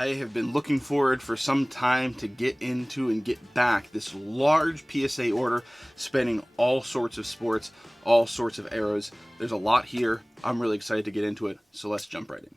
I have been looking forward for some time to get into and get back this large PSA order spanning all sorts of sports, all sorts of eras. There's a lot here. I'm really excited to get into it, so let's jump right in.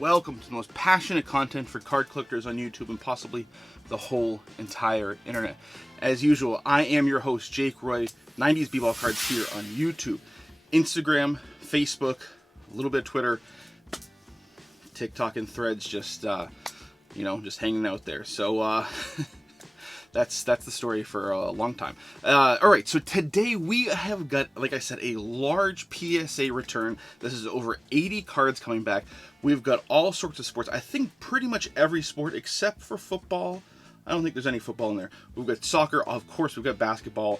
Welcome to the most passionate content for card collectors on YouTube and possibly the whole entire internet. As usual, I am your host, Jake Roy, 90s B-Ball Cards here on YouTube, Instagram, Facebook, a little bit of Twitter, TikTok and Threads, just hanging out there. So that's the story for a long time. All right, so today we have got, like I said, a large PSA return. This is over 80 cards coming back. We've got all sorts of sports. I think pretty much every sport except for football. I don't think there's any football in there. We've got soccer, of course. We've got basketball.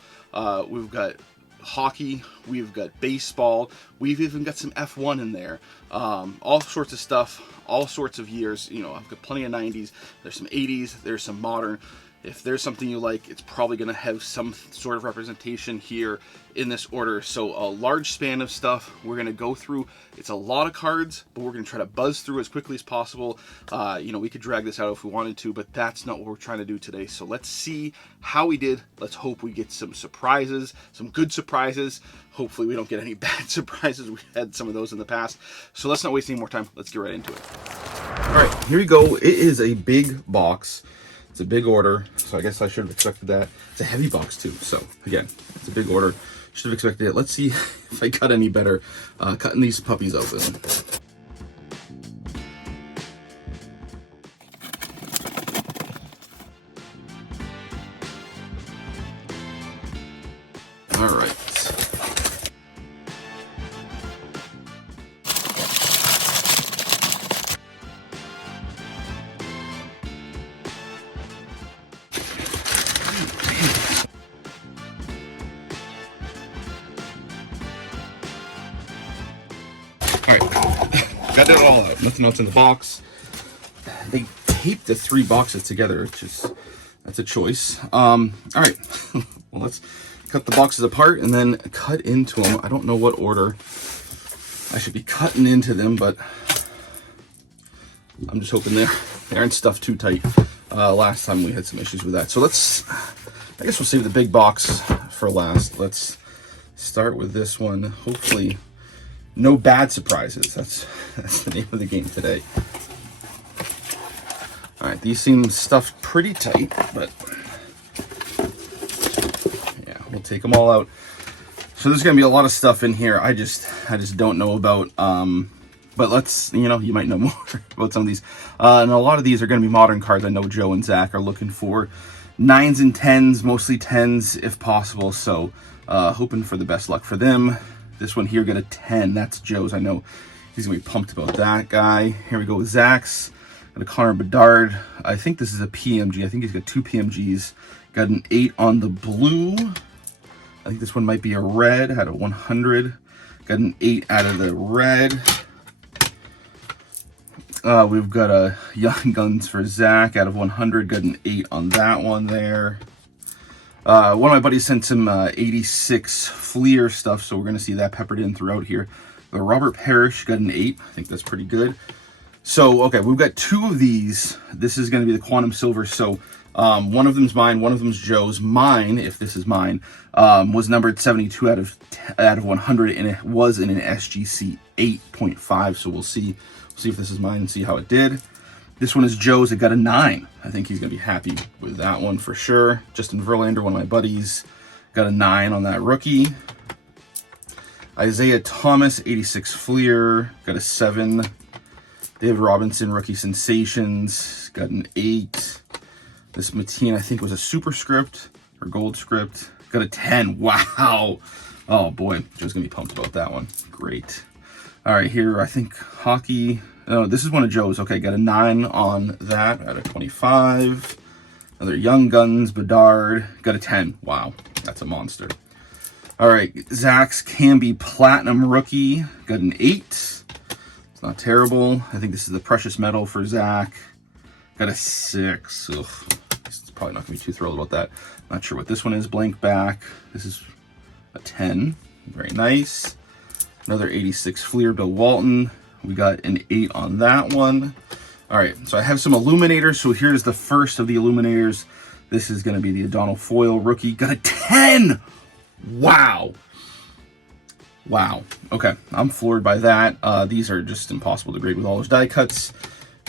We've got hockey. We've got baseball. We've even got some F1 in there. All sorts of stuff, all sorts of years. You know, I've got plenty of 90s. There's some 80s. There's some modern. If there's something you like, it's probably going to have some sort of representation here in this order. So a large span of stuff we're going to go through. It's a lot of cards, but we're going to try to buzz through as quickly as possible. We could drag this out if we wanted to, but that's not what we're trying to do today. So let's see how we did. Let's hope we get some surprises, some good surprises. Hopefully we don't get any bad surprises. We had some of those in the past. So let's not waste any more time. Let's get right into it. All right, here we go. It is a big box. It's a big order, so I guess I should have expected that. It's a heavy box too, so again, it's a big order. Should have expected it. Let's see if I got any better cutting these puppies open. All right. Got it all out. Nothing else in the box. They taped the 3 boxes together, which is, that's a choice. All right, well, let's cut the boxes apart and then cut into them. I don't know what order I should be cutting into them, but I'm just hoping they aren't stuffed too tight. Last time we had some issues with that. So I guess we'll save the big box for last. Let's start with this one. Hopefully, no bad surprises. That's the name of the game today. All right, these seem stuffed pretty tight, but yeah, we'll take them all out. So there's gonna be a lot of stuff in here. I just don't know about. But let's, you might know more about some of these. And a lot of these are gonna be modern cards. I know Joe and Zach are looking for 9s and 10s, mostly 10s if possible. So hoping for the best luck for them. This one here got a 10. That's Joe's. I know he's going to be pumped about that guy. Here we go with Zach's. Got a Connor Bedard. I think this is a PMG. I think he's got 2 PMGs. Got an 8 on the blue. I think this one might be a red. Had a 100. Got an 8 out of the red. We've got a Young Guns for Zach out of 100. Got an 8 on that one there. One of my buddies sent some 86 Fleer stuff, so we're going to see that peppered in throughout here. The Robert Parrish got an 8. I think that's pretty good. So, okay, we've got 2 of these. This is going to be the Quantum Silver. So, one of them's mine, one of them's Joe's. Mine, if this is mine, was numbered 72 out of 100, and it was in an SGC 8.5. So we'll see if this is mine and see how it did. This one is Joe's. It got a 9. I think he's going to be happy with that one for sure. Justin Verlander, one of my buddies, got a 9 on that rookie. Isaiah Thomas, 86 Fleer, got a 7. David Robinson, rookie sensations, got an 8. This Mateen, I think, was a superscript or gold script, got a 10. Wow. Oh boy, Joe's going to be pumped about that one. Great. All right, here, I think hockey. Oh, this is one of Joe's. Okay, got a 9 on that out of 25. Another Young Guns, Bedard, got a 10. Wow, that's a monster. All right, Zach's Canby Platinum Rookie, got an 8. It's not terrible. I think this is the precious metal for Zach. Got a 6. Ugh. It's probably not going to be too thrilled about that. Not sure what this one is. Blank back. This is a 10. Very nice. Another 86 Fleer, Bill Walton. We got an 8 on that one. All right, so I have some illuminators. So here's the first of the illuminators. This is going to be the O'Donnell Foil rookie. Got a 10. Wow. Wow. Okay, I'm floored by that. These are just impossible to grade with all those die cuts.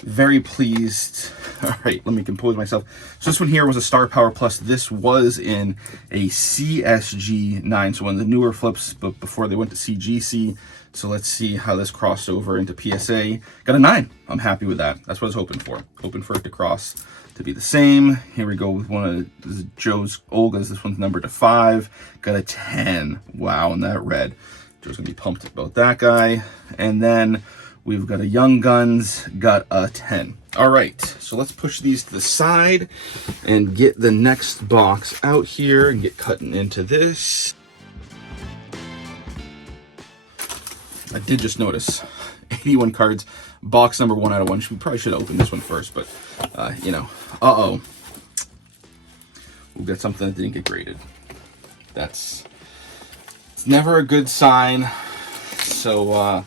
Very pleased. All right, let me compose myself. So this one here was a Star Power Plus. This was in a CSG 9, so one of the newer flips, but before they went to CGC. So let's see how this crossed over into PSA. Got a 9. I'm happy with that. That's what I was hoping for. Hoping for it to cross to be the same. Here we go with one of Joe's Olga's. This one's numbered to 5. Got a 10. Wow, and that red. Joe's gonna be pumped about that guy. And then we've got a Young Guns, got a 10. All right, so let's push these to the side and get the next box out here and get cutting into this. I did just notice 81 cards, box number 1 out of 1. We probably should have opened this one first, but you know, uh-oh. We'll get something that didn't get graded. It's never a good sign. So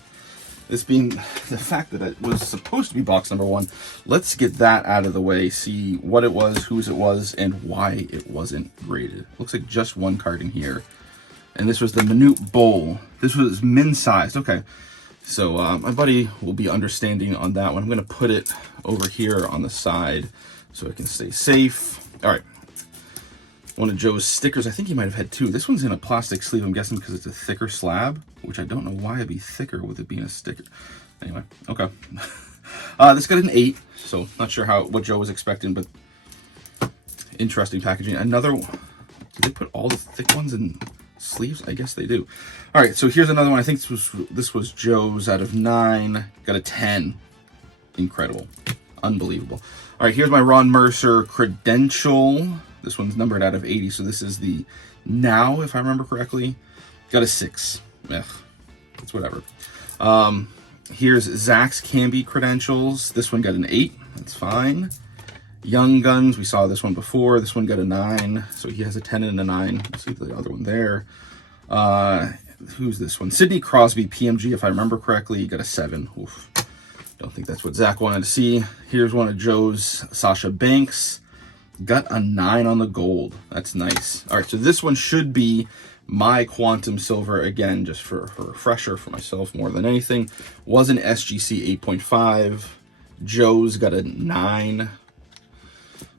this being the fact that it was supposed to be box number 1, let's get that out of the way, see what it was, whose it was, and why it wasn't graded. Looks like just one card in here. And this was the Minute Bowl. This was min sized. Okay. So my buddy will be understanding on that one. I'm going to put it over here on the side so it can stay safe. All right. One of Joe's stickers. I think he might have had 2. This one's in a plastic sleeve, I'm guessing because it's a thicker slab, which I don't know why it'd be thicker with it being a sticker. Anyway, okay. This got an 8, so not sure what Joe was expecting, but interesting packaging. Another, did they put all the thick ones in sleeves? I guess they do. All right, so here's another one. I think this was Joe's out of 9. Got a 10. Incredible. Unbelievable. All right, here's my Ron Mercer credential. This one's numbered out of 80, so this is the Now, if I remember correctly. Got a 6. Ugh, it's whatever. Here's Zach's Camby credentials. This one got an 8. That's fine. Young Guns, we saw this one before. This one got a 9, so he has a 10 and a 9. Let's see the other one there. Who's this one? Sidney Crosby PMG, if I remember correctly. Got a 7. Oof. Don't think that's what Zach wanted to see. Here's one of Joe's Sasha Banks. Got a 9 on the gold. That's nice. All right, so this one should be my Quantum Silver, again, just for a refresher for myself more than anything. Was an SGC 8.5. Joe's got a 9.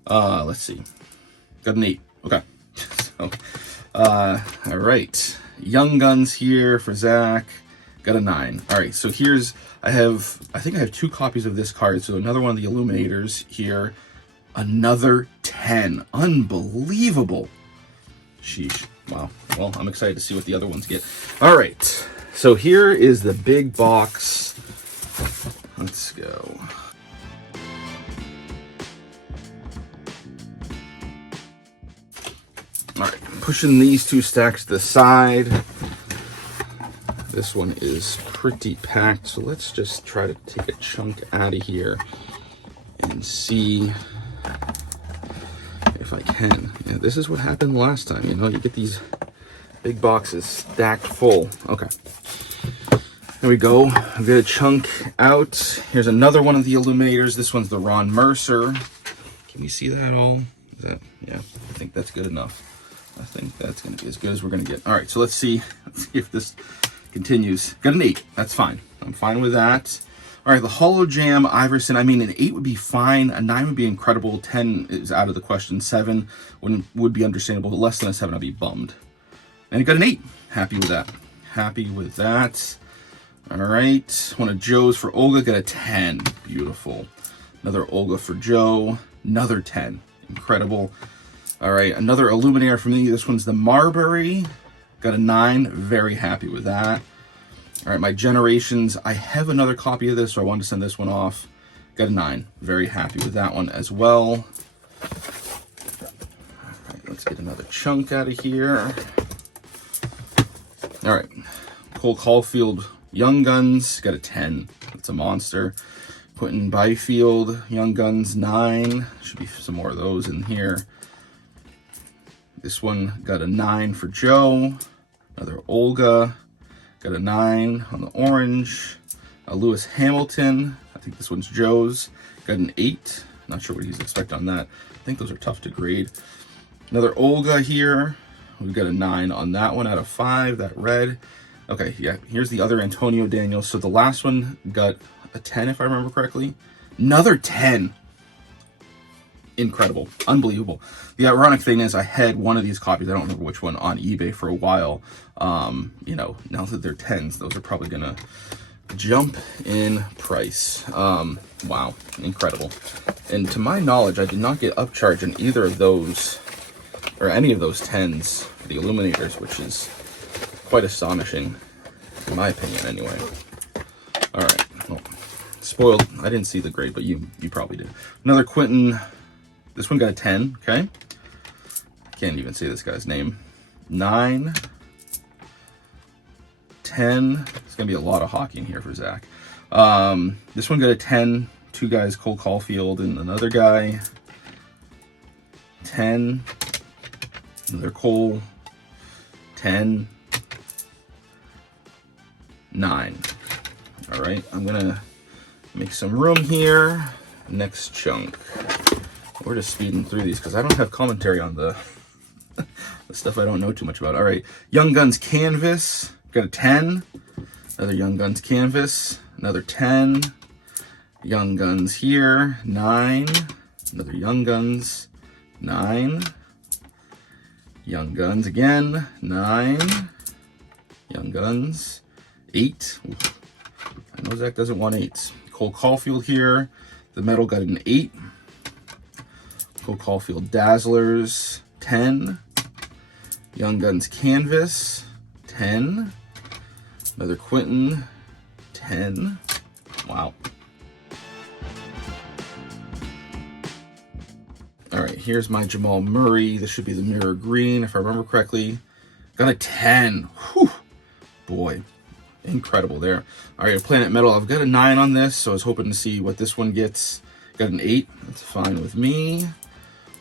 Let's see. Got an 8. Okay. So, all right. Young Guns here for Zach. Got a 9. All right, so here's, I think I have 2 copies of this card. So another one of the Illuminators here. Another 10. Unbelievable. Sheesh. Wow. Well, I'm excited to see what the other ones get. All right. So here is the big box. Let's go. All right. Pushing these 2 stacks to the side. This one is pretty packed. So let's just try to take a chunk out of here and see if I can. Yeah, this is what happened last time. You know, you get these big boxes stacked full. Okay. There we go. I've got a chunk out. Here's another one of the Illuminators. This one's the Ron Mercer. Can we see that all? Is that, yeah, I think that's good enough. I think that's going to be as good as we're going to get. All right, so let's see if this continues. Got an 8. That's fine. I'm fine with that. All right, the Holo Jam Iverson. I mean, an 8 would be fine. A 9 would be incredible. 10 is out of the question. 7 would be understandable. Less than a 7, I'd be bummed. And it got an 8. Happy with that. Happy with that. All right. One of Joe's for Olga. Got a 10. Beautiful. Another Olga for Joe. Another 10. Incredible. All right. Another Illuminator for me. This one's the Marbury. Got a 9. Very happy with that. All right, my Generations. I have another copy of this, so I wanted to send this one off. Got a 9. Very happy with that one as well. All right, let's get another chunk out of here. All right, Cole Caulfield Young Guns. Got a 10. It's a monster. Quentin Byfield, Young Guns 9. Should be some more of those in here. This one got a 9 for Joe. Another Olga. Got a 9 on the orange. Lewis Hamilton. I think this one's Joe's. Got an 8. Not sure what he's expecting on that. I think those are tough to grade. Another Olga here. We've got a 9 on that one out of 5. That red. Okay, yeah. Here's the other Antonio Daniels. So the last one got a 10, if I remember correctly. Another 10. Incredible. Unbelievable. The ironic thing is I had one of these copies, I don't remember which one, on eBay for a while. You know, now that they're 10s, those are probably going to jump in price. Wow. Incredible. And to my knowledge, I did not get upcharged in either of those, or any of those 10s, the Illuminators, which is quite astonishing, in my opinion, anyway. All right. Well, spoiled. I didn't see the grade, but you probably did. Another Quentin. This one got a 10. Okay. Can't even say this guy's name. 9. 10. It's gonna be a lot of hockey in here for Zach. This one got a 10. 2 guys, Cole Caulfield and another guy. 10. Another Cole. 10. 9. All right, I'm gonna make some room here. Next chunk. We're just speeding through these because I don't have commentary on the stuff I don't know too much about. All right, Young Guns Canvas. Got a 10. Another Young Guns Canvas. Another 10. Young Guns here. 9. Another Young Guns. 9. Young Guns again. 9. Young Guns. 8. I know Zach doesn't want 8s. Cole Caulfield here. The metal got an 8. Cole Caulfield Dazzlers. 10. Young Guns Canvas. 10. Another Quentin. 10. Wow. All right, here's my Jamal Murray. This should be the mirror green, if I remember correctly. Got a 10. Whew. Boy, incredible there. All right, Planet Metal. I've got a 9 on this, so I was hoping to see what this one gets. Got an 8. That's fine with me.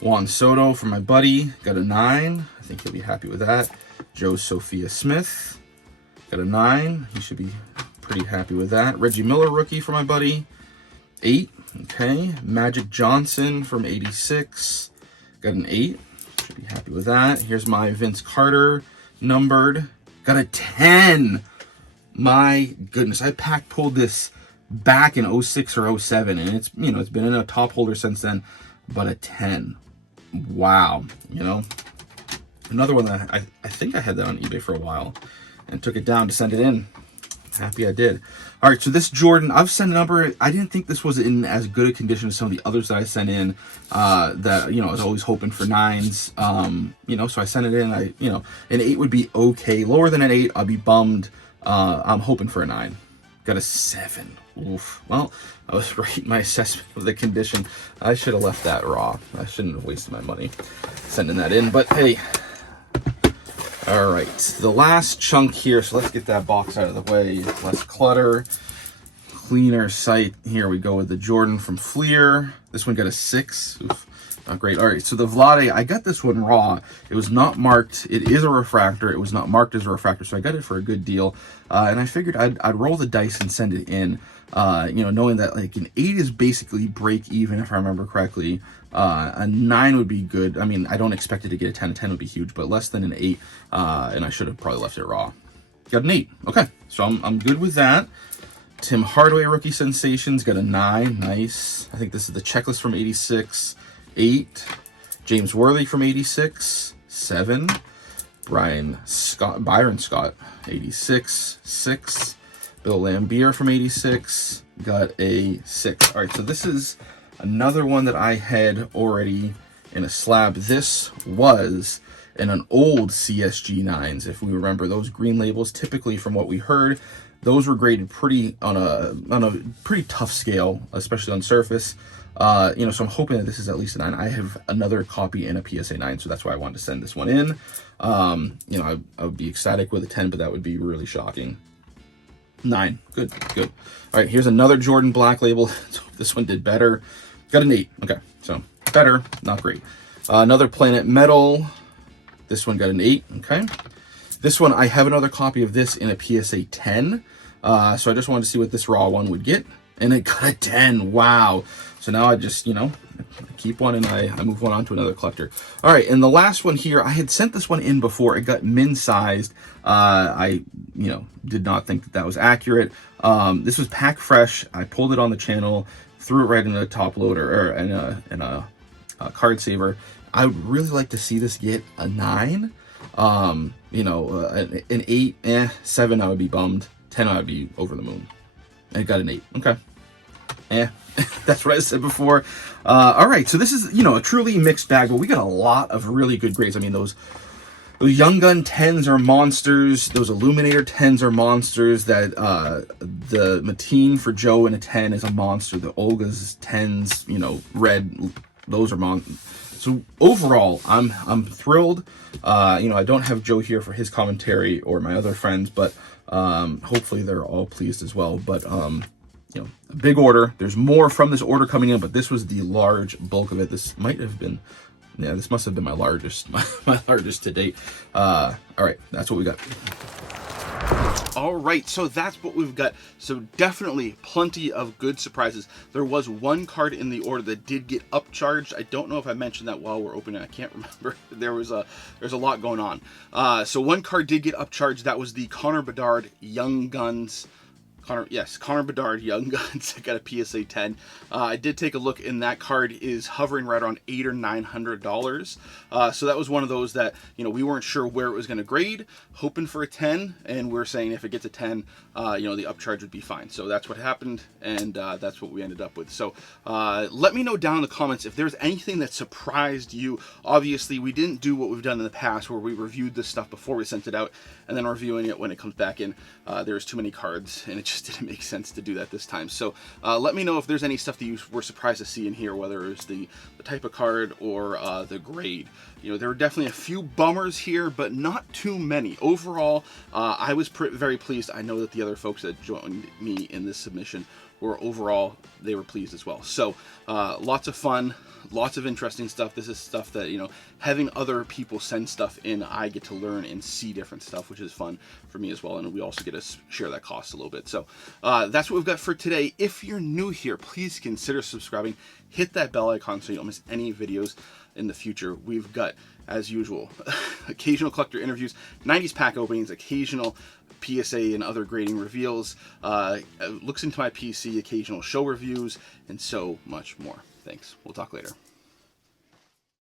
Juan Soto for my buddy. Got a 9. I think he'll be happy with that. Joe Sophia Smith. Got a 9. He should be pretty happy with that. Reggie Miller rookie for my buddy. 8. Okay. Magic Johnson from 86. Got an 8. Should be happy with that. Here's my Vince Carter numbered. Got a 10. My goodness. I pack pulled this back in 06 or 07, and it's, you know, it's been in a top holder since then, but a 10. Wow. You know, another one that I think I had that on eBay for a while and took it down to send it in. Happy I did. All right, so this Jordan, I've sent a number. I didn't think this was in as good a condition as some of the others that I sent in, that, you know, I was always hoping for 9s, you know, so I sent it in. You know, an 8 would be okay. Lower than an 8, I'll be bummed. I'm hoping for a 9. Got a 7. Oof. Well, I was right in my assessment of the condition. I should have left that raw. I shouldn't have wasted my money sending that in, but hey. All right, the last chunk here, so let's get that box out of the way. Less clutter, cleaner sight. Here we go with the Jordan from Fleer. This one got a 6. Oof. Not great. All right, so the Vlade, I got this one raw. It was not marked. It is a refractor. It was not marked as a refractor, so I got it for a good deal. And I figured I'd roll the dice and send it in, you know, knowing that like an 8 is basically break even, if I remember correctly. A 9 would be good. I mean, I don't expect it to get a 10. A 10 would be huge, but less than an 8. And I should have probably left it raw. Got an 8. Okay, so I'm good with that. Tim Hardaway rookie sensations got a 9. Nice. I think this is the checklist from 86. 8. James Worthy from 86. 7. Byron Scott, 86. 6. Bill Lambier from 86. Got a 6. All right, so this is another one that I had already in a slab. This was in an old CSG 9s, if we remember those green labels. Typically, from what we heard, those were graded pretty on a pretty tough scale, especially on surface. You know, so I'm hoping that this is at least a 9. I have another copy in a PSA 9, so that's why I wanted to send this one in. You know, I would be ecstatic with a 10, but that would be really shocking. 9. Good, good. All right, here's another Jordan Black Label. So this one did better. Got an 8. Okay, so better, not great. Another Planet Metal. This one got an 8. Okay. This one, I have another copy of this in a PSA 10. So I just wanted to see what this raw one would get. And it got a 10. Wow. So now I just, you know, keep one and I move one on to another collector. All right, and the last one here, I had sent this one in before. It got min-sized. I, you know, did not think that that was accurate. This was pack fresh. I pulled it on the channel, threw it right in a top loader, or in a card saver. I would really like to see this get a 9. You know, an 8, 7, I would be bummed. 10, I would be over the moon. And it got an 8. Okay. That's what I said before. All right, so this is, you know, a truly mixed bag, but we got a lot of really good grades. I mean, those Young Gun 10s are monsters. Those Illuminator 10s are monsters. That the Mateen for Joe in a 10 is a monster. The Olga's 10s, you know, red, those are monsters. So overall, I'm thrilled. You know, I don't have Joe here for his commentary or my other friends, but hopefully they're all pleased as well. But you know, a big order. There's more from this order coming in, but this was the large bulk of it. This might have been, yeah, this must have been my largest, my largest to date. All right, that's what we got. All right, so that's what we've got. So definitely plenty of good surprises. There was one card in the order that did get upcharged. I don't know if I mentioned that while we're opening. I can't remember. There's a lot going on. So one card did get upcharged. That was the Connor Bedard Young Guns. Connor Bedard Young Guns. I got a PSA 10. I did take a look, and that card is hovering right around $800 or $900. So that was one of those that, you know, we weren't sure where it was going to grade, hoping for a 10, and we're saying if it gets a 10, you know, the upcharge would be fine. So that's what happened, and that's what we ended up with. So let me know down in the comments if there's anything that surprised you. Obviously, we didn't do what we've done in the past, where we reviewed this stuff before we sent it out, and then reviewing it when it comes back in. There's too many cards, and it just didn't make sense to do that this time. So let me know if there's any stuff that you were surprised to see in here, whether it's the type of card or the grade. You know, there were definitely a few bummers here, but not too many. Overall, I was very pleased. I know that the other folks that joined me in this submission were overall, they were pleased as well. So lots of fun, lots of interesting stuff. This is stuff that, you know, having other people send stuff in, I get to learn and see different stuff, which is fun for me as well. And we also get to share that cost a little bit. So that's what we've got for today. If you're new here, please consider subscribing. Hit that bell icon so you don't miss any videos in the future. We've got, as usual, occasional collector interviews, 90s pack openings, occasional PSA and other grading reveals, looks into my PC, occasional show reviews, and so much more. Thanks. We'll talk later.